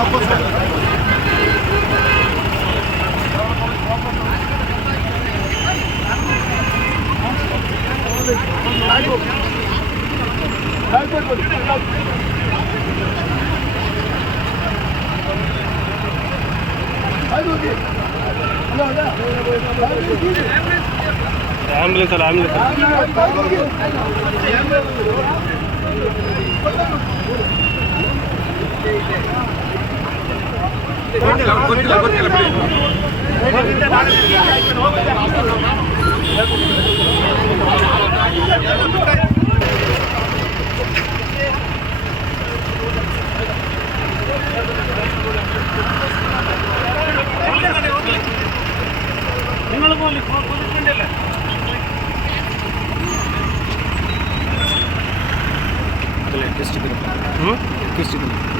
ವಾಪಸ್ ಹೋಗಿ. ಆಂಬುಲೆನ್ಸ್ ಅಲ್ಲ ಆಂಬುಲೆನ್ಸ್ ಹೋಗ್ರಿ ಇಂದ. ಹೋಗ್ರಿ. ಹೋಗ್ರಿ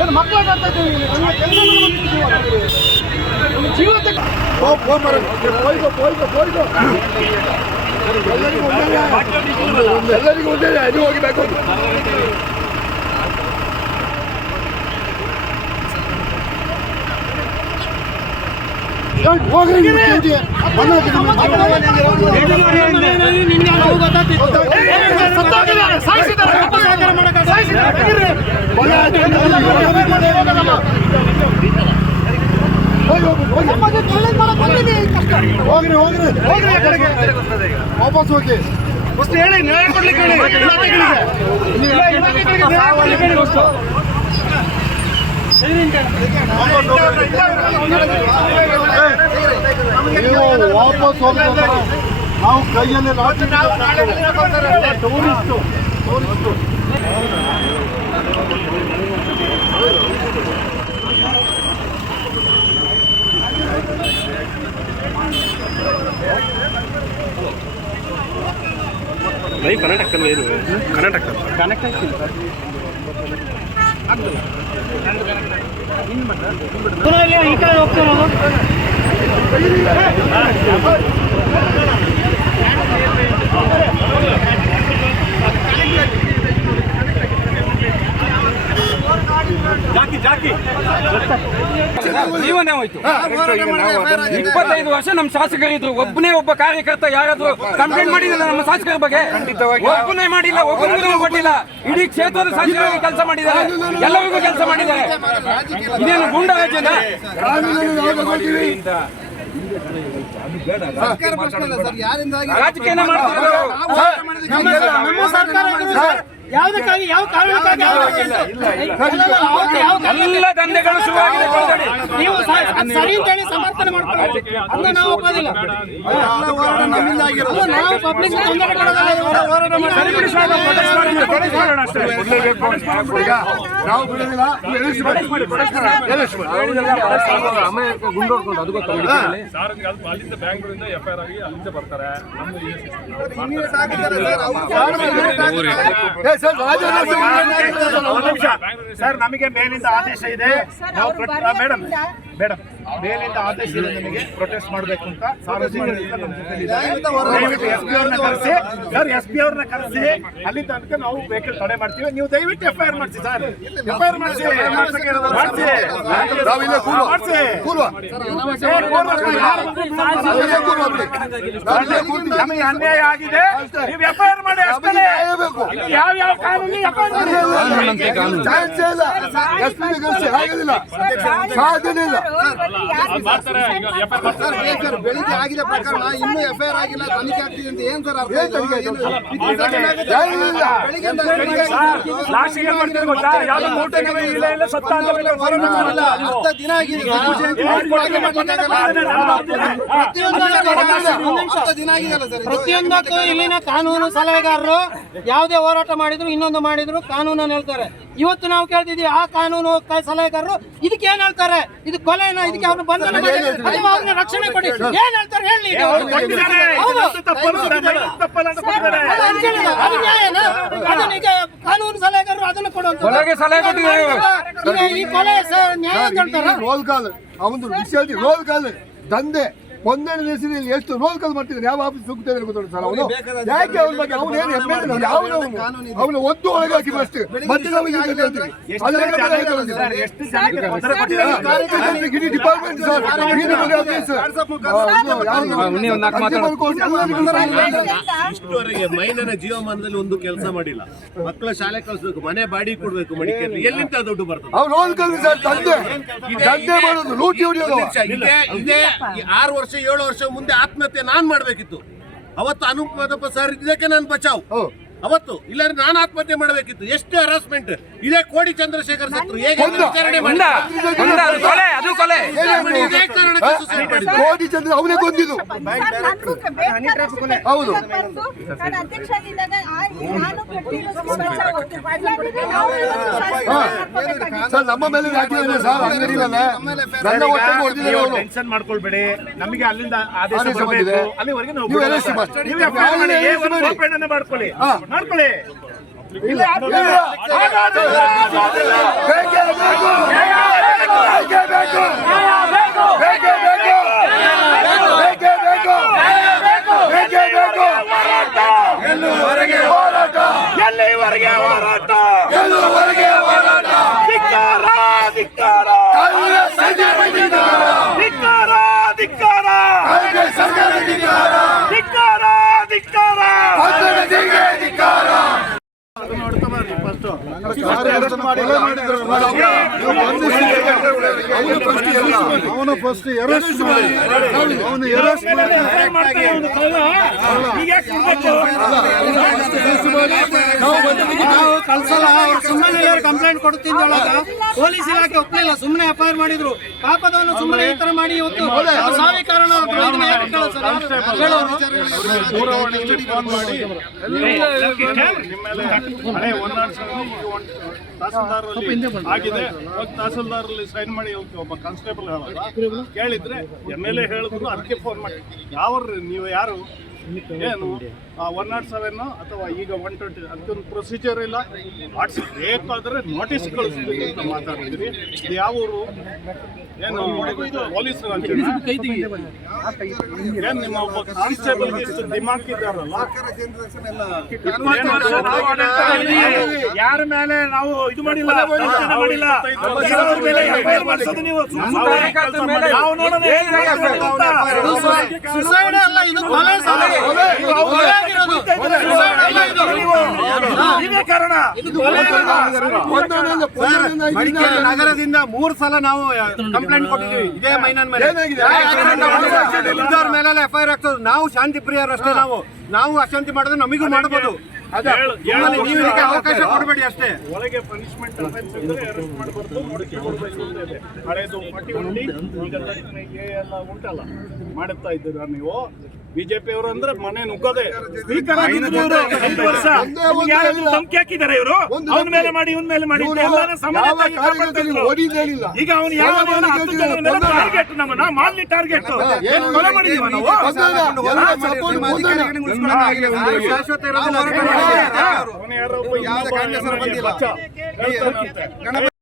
ಏನು ಮಕ್ಕಳು ಎಲ್ಲರಿಗೂ ಒಂದೇ ಎಲ್ಲರಿಗೂ ಒಂದೇ ಅದು ಹೋಗಿಬೇಕು ಹೋಗ್ರಿ ಹೋಗ್ರಿ ಹೋಗ್ರಿ ಹೋಗ್ರಿ ವಾಪಸ್ ಹೋಗಿ. ಫಸ್ಟ್ ಹೇಳಿ ನ್ಯಾಯ ಕೊಡ್ಲಿಕ್ಕೆ ಹೇಳಿ ವಾಪಸ್ ಹೋಗ್ತಾರೆ ನಾವು ಕೈಯಲ್ಲಿ ಲಾಟಿ ಟೂರಿಸ್ಟು ಟೂರಿಸ್ಟು అవి కనెక్ట్ అక్కడ లేదు కనెక్ట్ అక్కడ కనెక్ట్ ఇక్కడ ఒక్క ಜಾಕಿ ಜೀವನ ಹೋಯ್ತು. ಇಪ್ಪತ್ತೈದು ವರ್ಷ ನಮ್ಮ ಶಾಸಕರಿದ್ರು. ಒಬ್ಬನೇ ಒಬ್ಬ ಕಾರ್ಯಕರ್ತ ಯಾರಾದ್ರೂ ಕಂಪ್ಲೇಂಟ್ ಮಾಡಿದಿಲ್ಲ ನಮ್ಮ ಶಾಸಕರ ಬಗ್ಗೆ? ಒಬ್ಬನೇ ಮಾಡಿಲ್ಲ ಒಬ್ಬನಿಗೂ ಕೊಟ್ಟಿಲ್ಲ. ಇಡೀ ಕ್ಷೇತ್ರದ ಶಾಸಕರಿಗೆ ಕೆಲಸ ಮಾಡಿದ್ದಾರೆ. ಎಲ್ಲರಿಗೂ ಕೆಲಸ ಮಾಡಿದ್ದಾರೆ. ಇದೇನು ಗುಂಡ ರಾಜ್ಯದ? ರಾಜಕೀಯ ಮಾಡ್ತಾರೆ ನಮ್ಮ ಸರ್ಕಾರ ಸರ್, ಯಾವ್ದಕ್ಕಾಗಿ ಯಾವ ಕಾರಣಕ್ಕಾಗಿ? ಎಲ್ಲ ದಂಧೆಗಳು ಶುರುವಾಗಿದೆ ಕೊಳಗಡೆ. ನೀವು ಸರಿ ಅಂತ ಹೇಳಿ ಸಮರ್ಥನೆ ಮಾಡ್ಕೊಳ್ಳಿ ಅದನ್ನ ನಾವು ಒಪ್ಪೋದಿಲ್ಲ. ನಾವು ಪಬ್ಲಿಕ್ ತೊಂದರೆ ನಾವು ಬಿಡೋದಿಲ್ಲ. ಮಾಡಿ. ಎಲ್ಲಿಸಿ ಮಾಡಿ. ಅಲ್ಲಿಂದ ಬ್ಯಾಂಗ್ಳೂರಿಂದ ಎಫ್ ಐ ಆರ್ ಆಗಿ ಅಲ್ಲಿಂದ ಬರ್ತಾರೆ. ಸರ್, ನಮಗೆ ಮೇಲಿಂದ ಆದೇಶ ಇದೆ. ನಾವು ಮೇಡಮ್ ಮೇಡಮ್ ಮೇಲಿಂದ ಆದೇಶ ಇದೆ ನಮಗೆ. ಪ್ರೊಟೆಸ್ಟ್ ಮಾಡಬೇಕು ಅಂತ ಸಾರ್ವಜನಿಕರಿಂದ ನಮ್ಮ ಎಸ್ ಪಿ ಅವ್ರನ್ನ ಕರೆಸಿ. ಸರ್ ಎಸ್ ಪಿ ಅವ್ರನ್ನ ಕರೆಸಿ. ಅಲ್ಲಿ ತನಕ ನಾವು ವೆಹಿಕಲ್ ತಡೆ ಮಾಡ್ತೀವಿ. ನೀವು ದಯವಿಟ್ಟು ಎಫ್ ಐ ಆರ್ ಮಾಡಿಸಿ ಸರ್. ಎಫ್ ಐ ಆರ್ ಮಾಡಿಸಿ. ನಮಗೆ ಅನ್ಯಾಯ ಆಗಿದೆ. ನೀವು ಎಫ್ ಐ ಆರ್ ಮಾಡಿ ಅಷ್ಟೇ. ಯಾವ ಯಾವ ಕಾನೂನು FIR ಮಾಡಿ. ಸಾಧ್ಯ ಇಲ್ಲ. ಸಾಧ್ಯನೇ ಇಲ್ಲ. ಸರ್? ಬೆಳಿಗ್ಗೆ ಆಗಿದೆ ಪ್ರಕರಣ ಇನ್ನೂ ಎಫ್ಐಆರ್ ಆಗಿಲ್ಲ ತನಿಖೆ ಆಗ್ತಿದೆ ಅಂತ ಏನ್ ಸರ್ ದಿನ ಆಗಿದೆ. ಪ್ರತಿಯೊಂದಕ್ಕೂ ಇಲ್ಲಿನ ಕಾನೂನು ಸಲಹೆಗಾರರು ಯಾವುದೇ ಹೋರಾಟ ಮಾಡಿದ್ರು ಇನ್ನೊಂದು ಮಾಡಿದ್ರು ಕಾನೂನನ್ನು ಹೇಳ್ತಾರೆ. ಇವತ್ತು ನಾವು ಕೇಳ್ತಿದೀವಿ ಆ ಕಾನೂನು ಸಲಹೆಗಾರರು ಇದಕ್ಕೆ ಏನ್ ಹೇಳ್ತಾರೆ? ಇದು ಕೊಲೆನ? ಇದಕ್ಕೆ ಅವ್ರನ್ನ ಬಂಧನ ಮಾಡಿ ಅಥವಾ ಅವ್ರನ್ನ ರಕ್ಷಣೆ ಕೊಡಿ. ಏನ್ ಹೇಳ್ತಾರೆ? ಹೇಳಿ? ಅದನ್ನ ಕಾನೂನು ಸಲಹೆಗಾರರು ಅದನ್ನ ಕೊಡುವಂತ ಈ ಕೊಲೆ ನ್ಯಾಯ ಅಂತ ಹೇಳ್ತಾರ ರೋಲ್ ಕಾಲ್. ಅವನು ರೋಲ್ ಕಾಲ್. ದಂಧೆ. ಒಂದನೇ ದಿವಸದಲ್ಲಿ ಎಷ್ಟು ರೋಲ್ ಕಾಲ್ ಮಾಡ್ತಿದ್ರು ಯಾವ ಆಫೀಸ್ ಹೋಗ್ತಾ ಗೊತ್ತಿಲ್ಲ ಸರ್ ಅವನು? ಯಾಕೆ ಅವ್ನ ಬಗ್ಗೆ ಅವನು ಏನು ಯಾವ ಅವನು ಒದ್ದು ಒಳಗೆ ಹಾಕಿ ಫಸ್ಟ್ ಮತ್ತೆ ನಾವು ಈಗ? ಇಡೀ ಡಿಪಾರ್ಟ್ಮೆಂಟ್ ಸರ್. ಒಂದು. ಇಷ್ಟುವರೆಗೆ ಮೈನನ ಜೀವಮಾನದಲ್ಲಿ ಒಂದು ಕೆಲಸ ಮಾಡಿಲ್ಲ. ಮಕ್ಕಳ ಶಾಲೆ ಕಳಿಸ್ಬೇಕು ಮನೆ ಬಾಡಿ ಕೊಡ್ಬೇಕು ಮಡಿಕೇರಿ. ಎಲ್ಲಿಂದ ದುಡ್ಡು ಬರ್ತದೆ? ರೋಲ್ ಸರ್ ಮಾಡೋದು ಲೂಟಿ ಹೊಡಿಯೋದು. ಇದೇ ಆರು ವರ್ಷ ಏಳು ವರ್ಷ ಮುಂದೆ ಆತ್ಮಹತ್ಯೆ ನಾನು ಮಾಡಬೇಕಿತ್ತು ಅವತ್ತು ಅನೂಪ್ ಮಾದಪ್ಪ ಸರ್ ಇದಕ್ಕೆ ನಾನು ಬಚಾವ್. ಅವತ್ತು ಇಲ್ಲಾಂದ್ರೆ ನಾನು ಆತ್ಮಹತ್ಯೆ ಮಾಡಬೇಕಿತ್ತು. ಎಷ್ಟು ಹರಾಸ್ಮೆಂಟ್ ಇದೇ ಕೋಡಿ ಚಂದ್ರಶೇಖರ್ ಸತ್ರು ಹೇಗೆ. ವಿಚಾರಣೆ ಚಂದ್ರ ಅವನೇ ಹೌದು. ಸರ್ ನಮ್ಮ ಮೇಲೆ ಹಾಕಿದ್ರೆ ಸರ್ ಅಂಗಡಿಗಳನ್ನ ನನ್ನ ಹೊಟ್ಟೆ ಹೊಡೆದಿದ್ದಾರೆ ನೀವು ಟೆನ್ಷನ್ ಮಾಡ್ಕೊಳ್ಬೇಡಿ. ನಮಗೆ ಅಲ್ಲಿಂದ ಆದೇಶ ಬರಬೇಕು. ಅಲ್ಲಿವರೆಗೆ ನಾವು ನೀವು ಮಾಡ್ಕೊಳ್ಳಿ. ಹಾ. ಮಾಡ್ಕೊಳ್ಳಿ ಎಲ್ಲಿವರೆಗೆ ಇಲ್ಲ. ಅವನು ಫಸ್ಟ್ ಅರೆಸ್ಟ್ ಮಾಡಿ. ಅವನು ಅರೆಸ್ಟ್ ಮಾಡಿ? ನಾವು ಕಳ್ಸಲ್ಲ. ಅವ್ರು ಸುಮ್ಮನೆ ಕಂಪ್ಲೇಂಟ್ ಕೊಡ್ತೀನಿ ಪೊಲೀಸ್ ಇಲಾಖೆ ಒಪ್ಪಲಿಲ್ಲ ಸುಮ್ಮನೆ ಎಫ್ ಐ ಆರ್ ಮಾಡಿದ್ರು. ಪಾಪದವನು ಸುಮ್ಮನೆ ಈ ತರ ಮಾಡಿ ಇವತ್ತು ಸಾವಿರ ಕಾರಣ ಆಗಿದೆ ಒಂದು ತಹಸೀಲ್ದಾರ್ ಸೈನ್ ಮಾಡಿ ಹೋಗ್ತೀವಿ ಒಬ್ಬ ಕಾನ್ಸ್ಟೇಬಲ್ ಹೇಳಿದ್ರೆ ಕೇಳಿದ್ರೆ ಎಂ ಎಲ್ ಎ ಹೇಳಿದ್ರು ಅದಕ್ಕೆ ಫೋನ್ ಮಾಡಿ ಯಾವ ನೀವು ಯಾರು ಏನು ಒನ್ ನಾಟ್ ಸೆವೆನ್ ಅಥವಾ ಈಗ ಒನ್ ಟ್ವೆಂಟಿ ಅದಕ್ಕೊಂದು ಪ್ರೊಸೀಜರ್ ಇಲ್ಲ ವಾಟ್ಸಪ್ ಬೇಕಾದ್ರೆ ನೋಟಿಸ್ ಕಳಿಸ್ತೀವಿ ಅಂತ ಮಾತಾಡ್ತೀವಿ ಇದು ಯಾವ ಊರು ಏನು ಪೊಲೀಸರು ಅಂತ ಹೇಳಿ ಏನ್ ನಿಮ್ಮ ಒಬ್ಬ ಕಾನ್ಸ್ಟೇಬಲ್ ಇಷ್ಟು ದಿಮಾಕ್ ಇದ್ದಾರಲ್ಲ ಯಾರ ಮೇಲೆ ನಾವು ಇದು ಮಾಡಿಲ್ಲ ಮಾಡಿಲ್ಲ ನೀವು ನಮ್ಮ ಮೇಲೆ ನಗರದಿಂದ ಮೂರ್ ಸಲ ನಾವು ಕಂಪ್ಲೇಂಟ್ ಕೊಟ್ಟಿದ್ದೀವಿ. ಇದೇ ಮೈನನ್ ಮೇಲೆ. ಏನಾಗಿದೆ? ಇದ್ದವ್ರ ಮೇಲೆಲ್ಲ ಎಫ್ ಐ ನಾವು ಶಾಂತಿ ಪ್ರಿಯರಷ್ಟೇ ನಾವು. ನಾವು ಅಶಾಂತಿ ಮಾಡಿದ್ರೆ ನಮಗೂ ಮಾಡಬಹುದು ನೀವು ಇದಕ್ಕೆ ಅವಕಾಶ ಕೊಡಬೇಡಿ ಅಷ್ಟೇ. ಒಳಗೆ ಪನಿಷ್ಮೆಂಟ್ ಹಳೇದು ಉಂಟಲ್ಲ. ಮಾಡುತ್ತಾ ಇದ್ದೀರಾ ನೀವು? ಬಿಜೆಪಿ ಅವರು ಅಂದ್ರೆ ಮನೆ ನುಗ್ಗದೆ. ಸ್ಪೀಕರ್ ಐದು ವರ್ಷ. ಒಂದೇ ಒಂದು ನಿಮ್ಗೆ ಯಾರಾದ್ರೂ ಹೇಳಿಲ್ಲ. ಧಮ್ಕಿ ಹಾಕಿದ್ದಾರೆ ಇವರು? ಅವನ ಮೇಲೆ ಮಾಡಿ ಇವನ್ ಮೇಲೆ ಮಾಡಿ ಎಲ್ಲಾನು ಈಗ ಅವನು ಯಾವ ಹತ್ತು ಮೇಲೆ ಟಾರ್ಗೆಟ್ ನಮ್ಮನ್ನ ಮಾಲಿ ಟಾರ್ಗೆಟ್ ಏನು ಕೊಲೆ ಮಾಡಿದೀವ ನಾವು. ಶಾಶ್ವತ ಇರೋದಿಲ್ಲ, ಹೋರಾಟ ಅವನು ಯಾರೋ ಒಬ್ಬ ಇನ್ನೊಬ್ಬ ಕಾಂಗ್ರೆಸ್ ಅವರು ಬಂದಿಲ್ಲ. ಬಚ್ಚ ಹೇಳ್ತಾನಂತೆ.